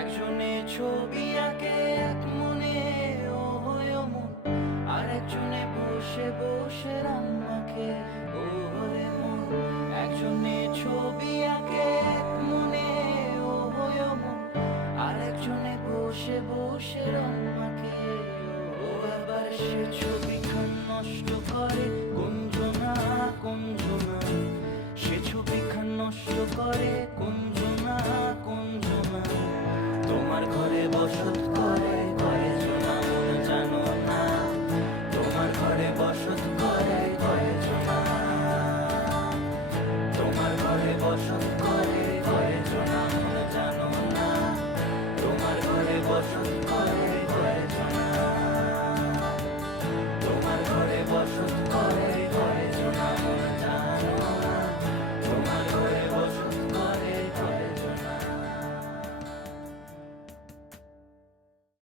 একজনে ছবি আঁকে এক মনে ও হয় মন, আর একজনে বসে বসে রং মাখে ও হয় মন। একজনে ছবি আঁকে এক মনে ও হয় মন, আর একজনে বসে বসে রং মাখে ও। আবার সে ছবিখান নষ্ট করে কুঞ্জনা কুঞ্জনা, সে ছবিখান নষ্ট করে কুঞ্জনা কুঞ্জনা। তোমার ঘরে বসত করে